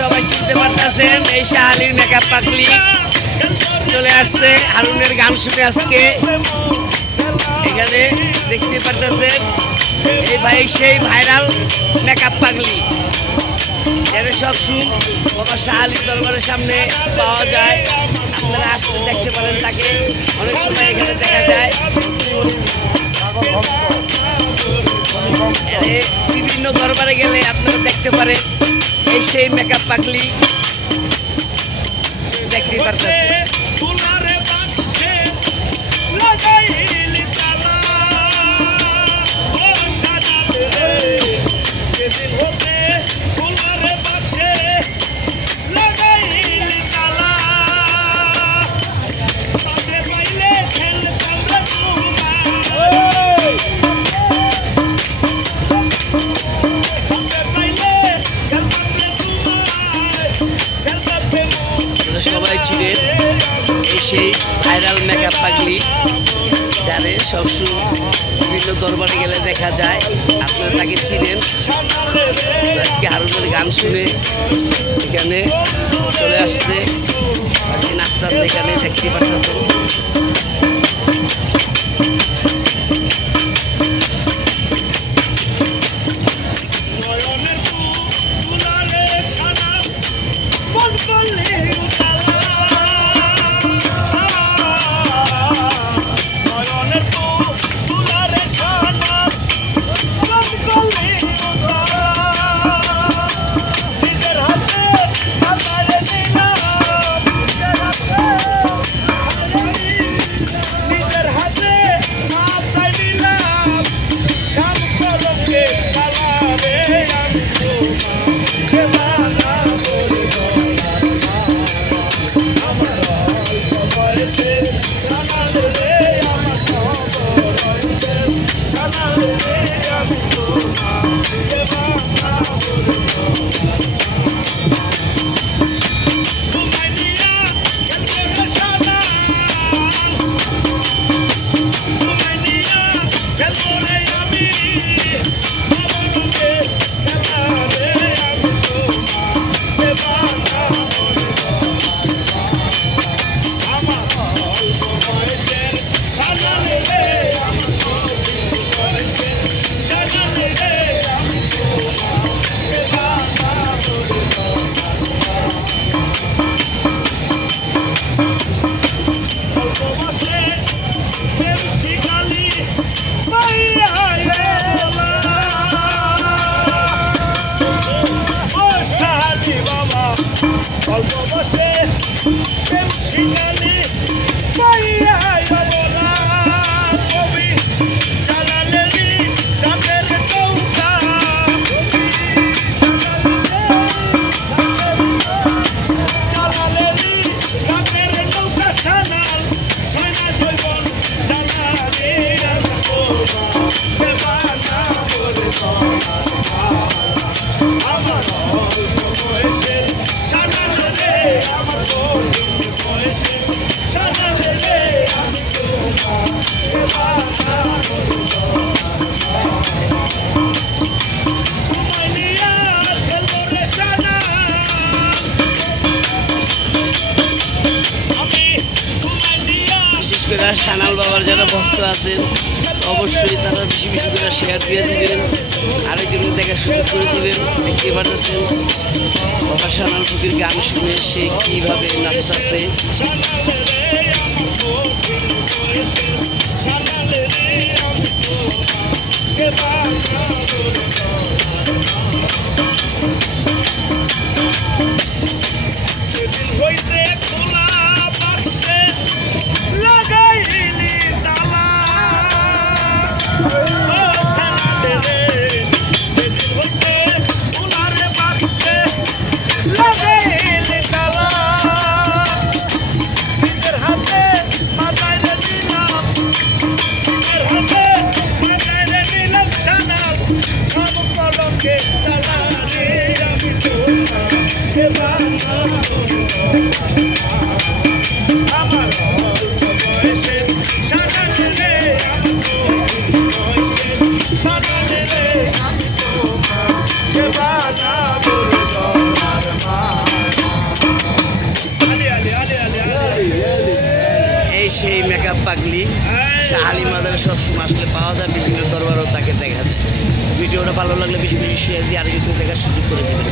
সবাই চিনতে পারতেছেন এই শাহালির মেকআপ পাগলি চলে আসছে হারুনের গান শুনে আজকে এখানে দেখতে পারতেছেন এই ভাই সেই ভাইরাল মেকআপ পাগলি এর সব সুর বাবা শাহালির দরবারের সামনে পাওয়া যায়। আপনারা আসতে দেখতে পারেন তাকে অনেক সময় এখানে দেখা যায়। বিভিন্ন দরবারে গেলে আপনারা দেখতে পারেন এই সেই মেকআপ পাগলি দেখতে পারতেছেন। সবাই চিনেন এই সেই ভাইরাল মেকআপ পাগলি যারে সবসময় বিভিন্ন দরবারে গেলে দেখা যায়। আপনারা তাকে চিনেন। আজকে হারুনের গান শুনে এখানে চলে আসছে নাচতে আসতে এখানে দেখতে পাচ্ছেন। সানাল বাবার যারা ভক্ত আছেন অবশ্যই তারা বেশি বেশি করে শেয়ার দিয়ে দিবেন, আরেকজনকে দেখার সুযোগ করে দিবেন। দেখতে পাচ্ছেন বাবা সানাল ফকির গান শুনে সে কীভাবে নাচতেছে। এই সেই মেকআপ পাগলি শাহ আলী মাজারে সবসময় আসলে পাওয়া যায়, বিভিন্ন দরবারও তাকে দেখা যায়। ভিডিওটা ভালো লাগলে বেশি বেশি শেয়ার দিয়ে আর কিছু দেখার সুযোগ করে দেবেন।